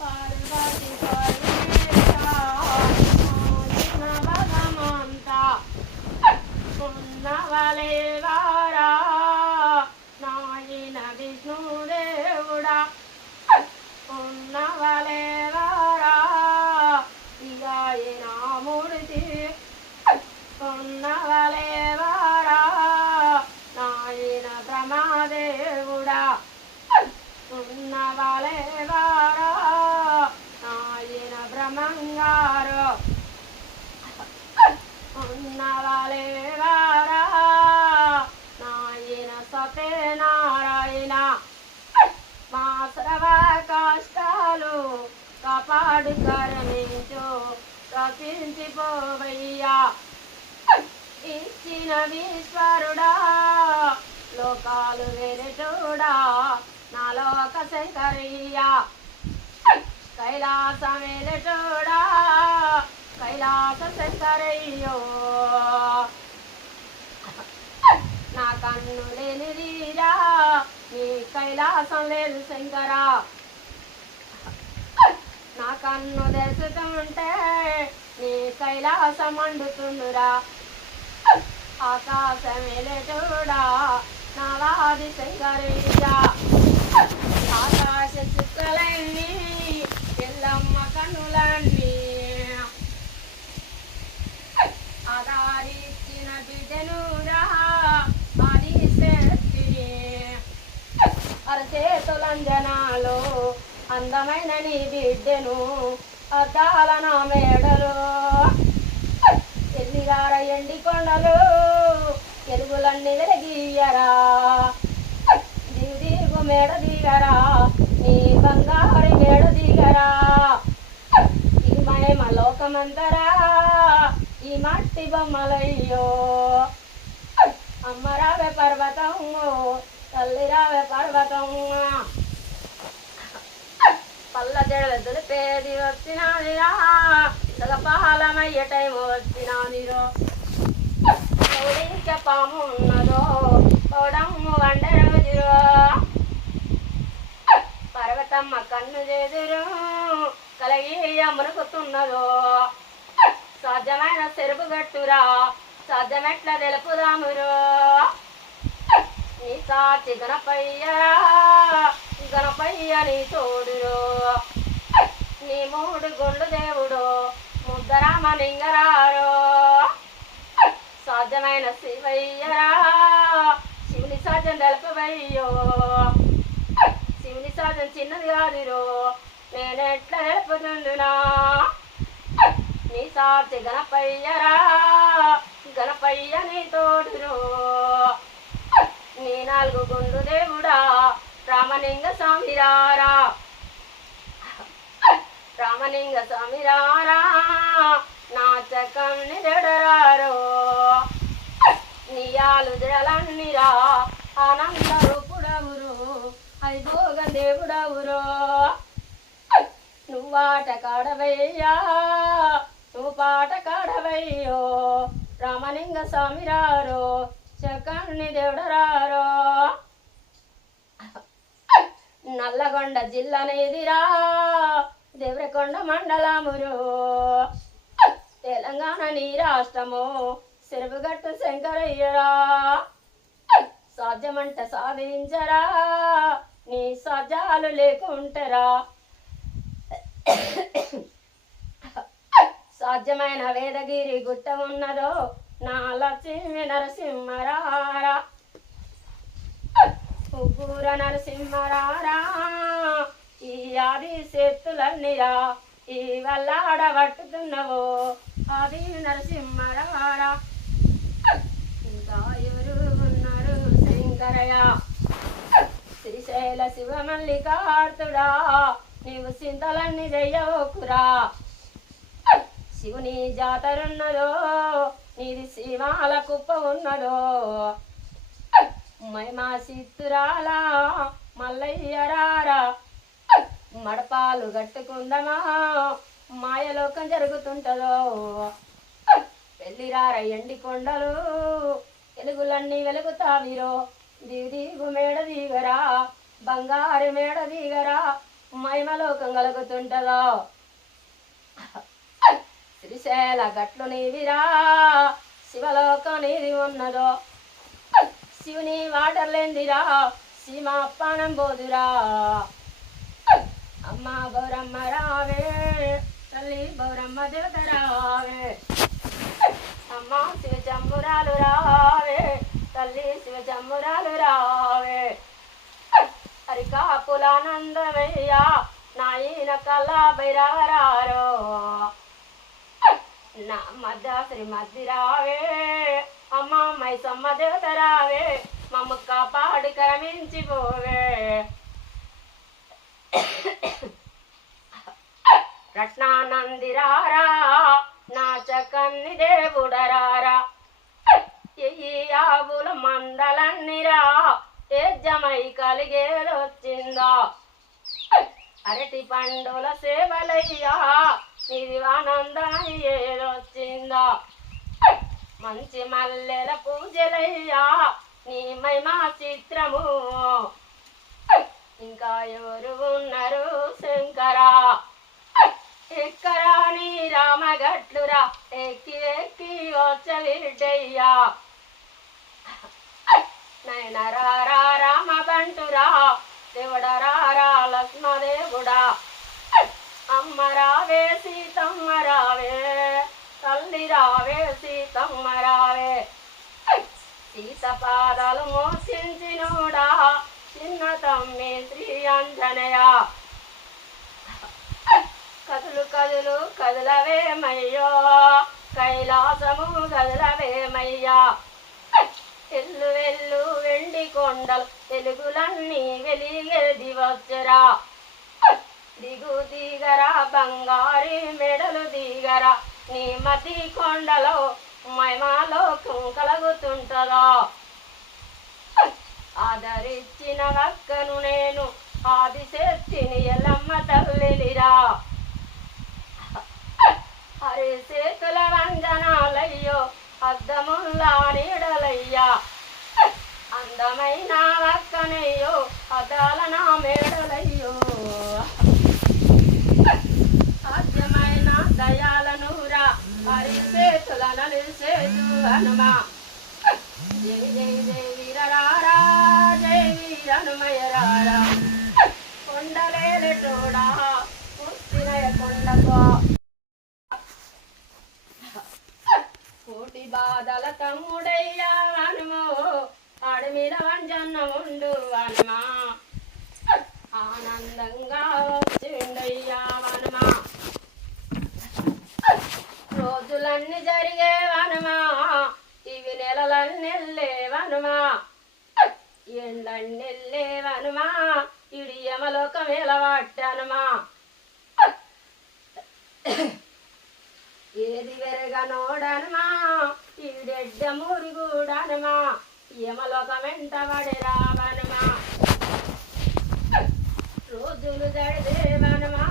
పార్వతి భగవంతా ఉన్నవలే వారా నాయన విష్ణుదేవుడా ఉన్నవలే వారా ఇగాయన మూర్తి ఉన్నవలే వారా నాయన బ్రహ్మదేవుడా ఉన్నవలే వారా నాయన బ్రహ్మంగారు ఉన్నవలే వారా నాయన సత్యనారాయణ మా సర్వ కష్టాలు కాపాడు కరుణించు రక్షించిపోవయ్యా ఇచ్చిన ఈశ్వరుడా లోకాలు వెలుచుడా నా లోక శంకరయ్యా కైలాసం వెలుచుడా కైలాస శంకరయ్యో నా కన్ను లేనిదిరా నీ కైలాసం లేదు శంకరా నా కన్ను తెలుసుకుంటే నీ కైలాసం మండుతుండురా ఆకాశమేలే చూడా నా వాది శంకరయ్యా ఆకాశ చుక్కలన్నీ ఎల్లమ్మ కన్నులన్నీ ఆధారిచ్చిన బిడ్డనురా ఆది శక్తిని అరచేతులంజనాలు అందమైన నీ బిడ్డను అద్దాల నా మేడలు ఎల్లిగార ఎండి కొండలు ఎలుగులన్నీ వెలిగియరా దిగు మేడ దిగరా నీ బంగారు మేడ దిగరా ఈ మహిమ లోకమంతరా ఈ మట్టి బొమ్మలయ్యో అమ్మరావే పర్వతము తల్లిరావే పర్వతము పల్ల జడలు దులిపేది వచ్చినాదిరా సగపాలమయ్యే టైం వచ్చినాదిరో చౌడించ పాము ఉన్నదో తోడమ్ము వండే రోజురో పర్వతమ్మ కన్ను చేదురు కలిగి మునుకుతున్నదో సాధ్యమైన చెరుపు గట్టురా సాధ్యమెట్ల తెలుపుదామురో నీ సాచి గణపయ్యరా గణపయ్య నీ తోడురో నీ మూడు గుండు దేవుడు ముద్దరామలింగరారో సాధ్యమైన శివయ్యరా శివుని సాధ్యం తెలుపవయ్యో శివుని సాధ్యం చిన్నది కాదురో నేనెట్లా తెలుపుతుండునా నీ సాధ్య గణపయ్యరా గణపయ్య నీ తోడురో నీ నాలుగు గుండు దేవుడా రామలింగ స్వామిరారా రామలింగ స్వామిరారా నా చక్కని జడరారో నీయాలు జలన్నిరా ఆనంద రూపుడవురు ఐభోగ దేవుడవురో నువ్వాట కాడవయ్యా నువ్వు పాట కాడవయ్యో రామలింగ స్వామిరారో చక్కని దేవుడరారో నల్లగొండ జిల్లానేదిరా దేవరకొండ మండలమురు తెలంగాణ నీ రాష్ట్రము చెరువుగట్టు శంకరయ్యరా సాధ్యమంట సాధించరా నీ సాధ్యాలు లేకుంటరా సాధ్యమైన వేదగిరి గుట్ట ఉన్నదో నా లక్ష్మీ నరసింహరారా ఉగ్గుర నరసింహరారా ఈ ఆది చేతులన్నీరా ఈ వల్లాడ పట్టుతున్నవో ఆది నరసింహరారా ఇంకా ఎవరు ఉన్నారు శంకరయ్య శ్రీశైల శివ మల్లికార్తుడా నీవు చింతలన్నీ చెయ్యవుకురా శివుని జాతరున్నదో నీది శివాల కుప్ప ఉన్నదో మహిమా సిత్తురాల మల్లయ్యరారా మడపాలు కట్టుకుందమా మాయలోకం జరుగుతుంటదో పెళ్ళిరార ఎండి కొండలు వెలుగులన్నీ వెలుగుతావిరో దిగు మేడ దిగరా బంగారు మేడ దిగరా మహిమలోకం కలుగుతుంటదో శ్రీశైల గట్లు నీవిరా శివలోకం నీది ఉన్నదో శివుని వాటర్లేందిరా సీమాపానం బోదురా అమ్మ బౌరమ్మ రావే తల్లి బౌరమ్మ దేవత రావే అమ్మ శివచమ్మురాలు రావే తల్లి శివచమ్మురాలు రావే హరికాపులానందమయ్యా నాయన కల్లా బైరారారో నా మధ్య శ్రీమద్ది రావే అమ్మ మైసమ్మ దేవత రావే మమ్మ కాపాడి కరమించిపోవే రత్నానందిరారా నా చక్కన్ని దేవుడరారా ఈ ఆవుల మందలన్నిరా యజ్జమై కలిగేదొచ్చిందా అరటి పండుల సేవలయ్యా నిదివానందమై ఏదొచ్చిందా మంచి మల్లెల పూజలయ్యా నీ మహిమా చిత్రము ఇంకా ఎవరు ఉన్నారు శంకరా ఎక్కరా నీ రామగట్లురా ఎక్కి ఎక్కి వచ్చవిడ్డయ్యా నయనరారా రామ బంటురా దేవుడరారా లక్ష్మదేవుడా అమ్మ రావే సీతమ్మ రావే తల్లి రావే సీతమ్మ రావే సీత పాదాలు మోసించినోడా చిన్న తమ్మి శ్రీ ఆంజనేయ కదులు కదులు కదులవేమయ్యో కైలాసము కదులవేమయ్యా ఎల్లు వెళ్ళు వెండి కొండలు తెలుగులన్నీ వెలిగేది వచ్చరా దిగు దిగరా బంగారి మెడలు దిగరా నీ మతి కొండలో మహిమాలోకం కలుగుతుంటదా ఆదరించిన వక్కను నేను ఆదిశక్తిని ఎల్లమ్మ తల్లిరా హరి చేతుల వంజనాలయ్యో అద్దముల్లా నీడలయ్యా అందమైన వక్కనయ్యో అదాల నా మేడలయ్యో సాధ్యమైన దయాలనురా హరి చేతుల నలిసేదు హనుమా జై జై జై వీరరారా జై వీర హనుమయరారా కొండలేటోడా పుట్టినయ కొండకో కోటి బాధల తమ్ముడయ్యా హనుమో అడవిల వంజన్న ఉండు హనుమా ఆనందంగా వచ్చిండయ్యా హనుమా రోజులన్నీ జరిగే హనుమా ఇవి నెలలన్నీ వెళ్ళేవనుమా ఎండన్నీ వెళ్ళేవనుమా ఇడి యమలోకం ఎలవాట్టనుమా ఏది వెరగనోడనుమా ఈడెడ్డ మురుగుడనుమా యమలోకం వెంట పడి రావనుమా రోజులు గడిదేవనుమా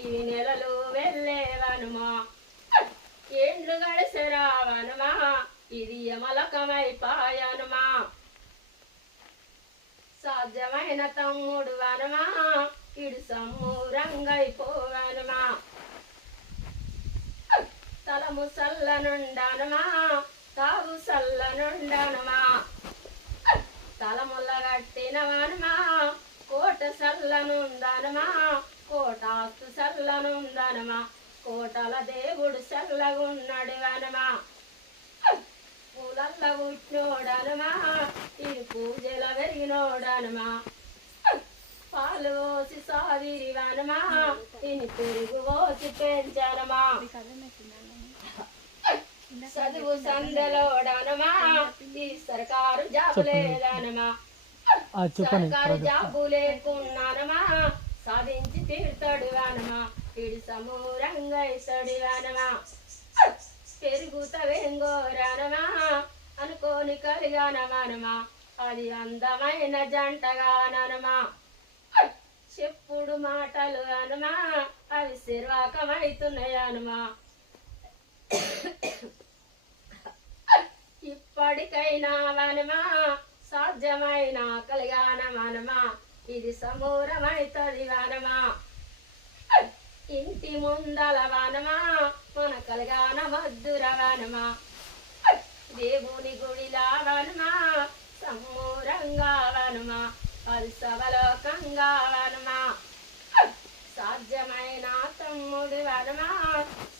ఇవి నెలలు వెళ్ళేవనుమా ఏండ్లు గడిసి రావనుమా ఇది యమలోకమైపాయనుమా సాధ్యమైన తమ్ముడు వనుమా ఇడు సమ్మూరంగైపోవనుమా తలము సల్లనుండనుమా తాగు సల్లనుండనుమా తలముల్ల కట్టినవనుమా కోట సల్లనుందనుమా కోటాస్తు సల్లనుందనుమా కోటల దేవుడు సల్లగున్నడు వనుమా పూలల్ల పుట్టినోడనుమా ఇది పూజల పెరిగినోడనుమా పాలు పోసి సాదిరి వనుమా ఇది పెరుగు పోసి పెంచనుమా చదువు సందలోడనుమా ఈ సర్కారు జాబు లేదనుమా సర్కారు జాబు లేకున్నానమా సాధించి తీర్తాడు వనుమా ఇడు సమూరంగా ఇస్తాడు వనుమా పెరుగుతవేంగోరనమా అనుకోని కలిగానమనమా అది అందమైన జంటగానమా చెప్పుడు మాటలు అనుమా అవి శిర్వాకమైతున్నాయనుమా ఇప్పటికైనా వనుమా సాధ్యమైన కళ్యాణం వనమా ఇది సమూరమైతది వనమా ఇంటి ముందల వనమా మన కళ్యాణ మధుర వనమా దేవుని గుడిలా వనమా సమూరంగా వనమా పరిసవలోకంగా వనమా సాధ్యమైన తమ్ముడి వనమా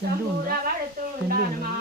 సమూర పడుతుండనమా